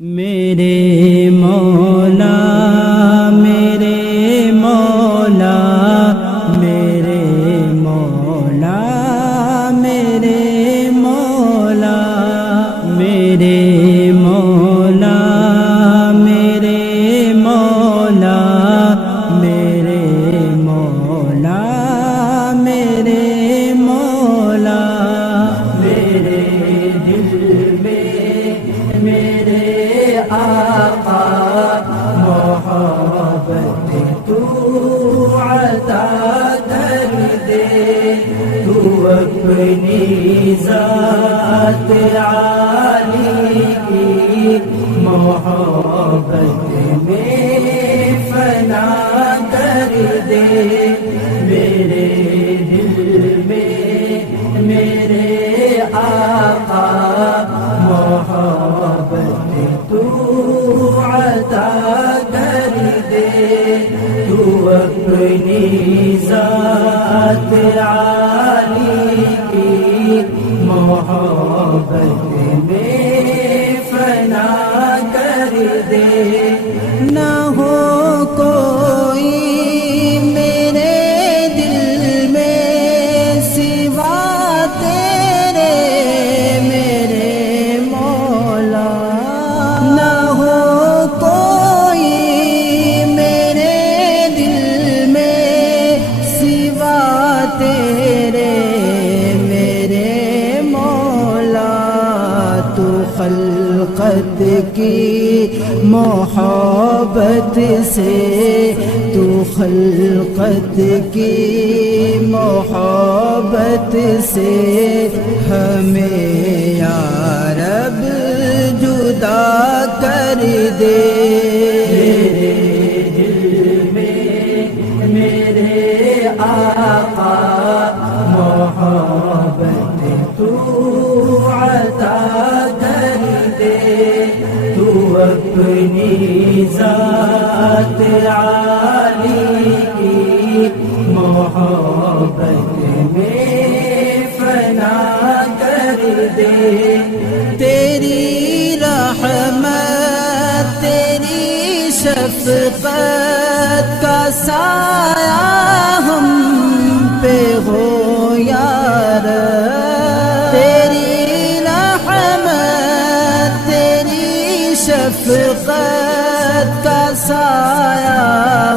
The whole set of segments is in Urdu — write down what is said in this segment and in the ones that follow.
میرے مولا میرے مولا میرے مولا میرے مولا میرے مولا میرے مولا میرے مولا میرے مولا میرے دل میں میرے آقا محبت تو عطا کر دے، تو اپنی ذات عالی کی محبت میں فنا کر دے۔ میرے دل میں میرے آقا محبت تو عطا کر دے، تو اپنی ذات عالی کی محبت میں فنا کر دے۔ نہ ہو کوئی میرے دل میں سوا تیرے میرے مولا، نہ ہو کوئی میرے دل میں سوا تیرے میرے مولا۔ تو خلقت کی محبت سے، تو خلقت کی محبت سے ہمیں یا رب جدا کر دے۔ میرے دل میں میرے آقا محبت تو عطا کر دے، تو اپنی ذات عالی کی محبت میں فنا کر دے۔ تیری رحمت تیری شفقت کا سایہ ہم پہ ہو یا رب، تیری رحمت تیری شفقت کا سایہ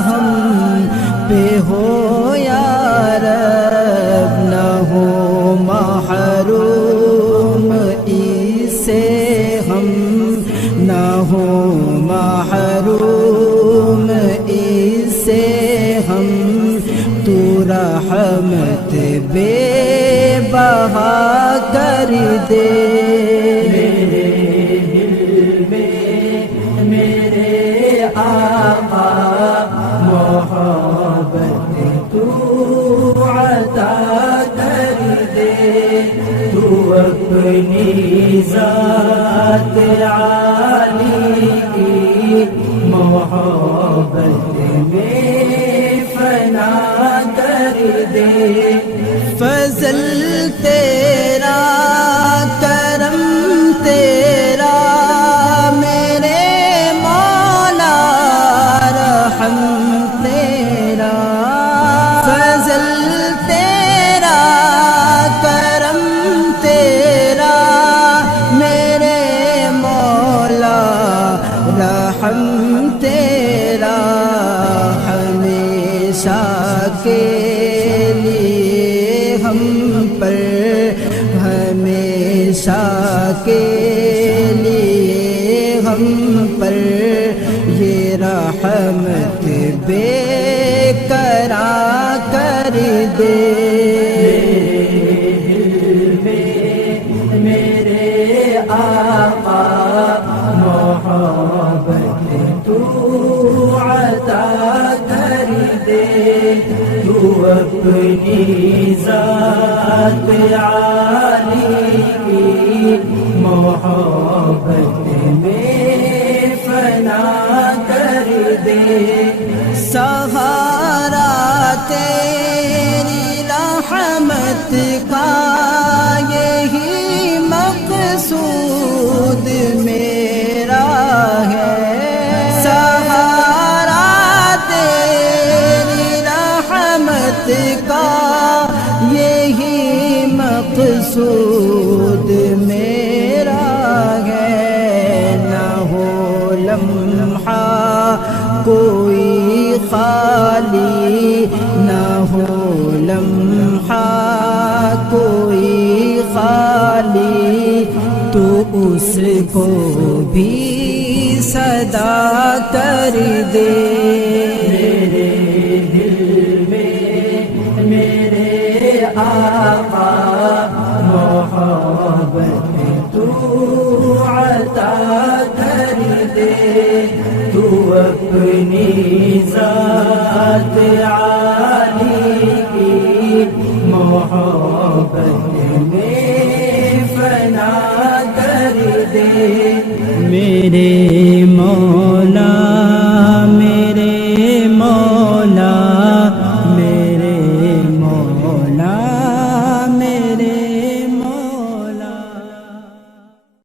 ہم پہ ہو یا رب۔ نہ ہو محروم اس سے ہم، نہ ہو محروم اس سے ہم، تو رحمت بے بہا کر دے۔ میرے دل میں میرے آقا محبت تو عطا کر دے، تو اپنی ذات عالی کی محبت میں فنا کر دے۔ فضل تیرا کرم تیرا میرے مولا، رحم تیرا، فضل تیرا کرم تیرا میرے مولا، رحم تیرا ہمیشہ کے لیے ہم پر، ہمیشہ کے لیے ہم پر یہ رحمت بے قرار کر دے۔ میرے دل میں میرے آقا محبت تو عطا کر دے، تو اپنی ذات عالی کی محبت میں فنا کر دے۔ سہارا تیری رحمت کا یہی مقصود میرا خالی نہ ہو لمحہ کوئی خالی، تو اس کو بھی صدا کر دے۔ میرے دل میں میرے آقا محبت تو عطا کر دے، تو اپنی ذات